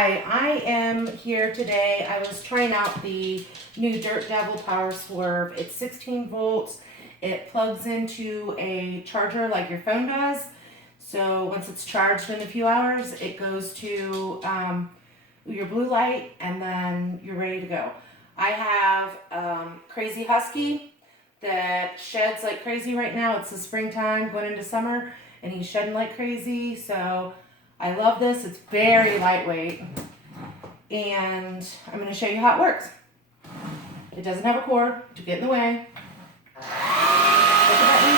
Hi, I am here today. I was trying out the new Dirt Devil Power Swerve. It's 16 volts. It plugs into a charger like your phone does. So once it's charged in a few hours, it goes to your blue light and then you're ready to go. I have Crazy Husky that sheds like crazy right now. It's the springtime going into summer and he's shedding like crazy. So I love this. It's very lightweight. And I'm going to show you how it works. It doesn't have a cord to get in the way. Click the button.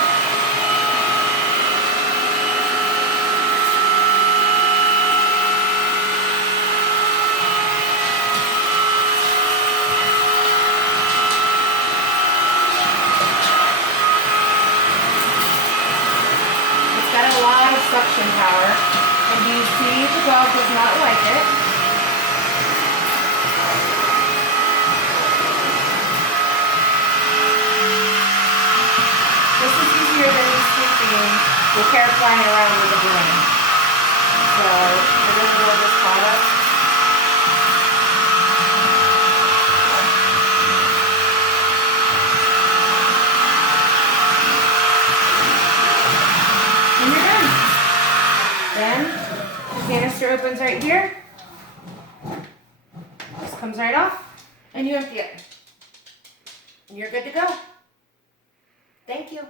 It's got a lot of suction power. And you see the dog does not like it. This is easier than me sweeping with hair flying around with a broom. So we're going to go with this product. And you're done. Then the canister opens right here. This comes right off and you empty it. And you're good to go. Thank you.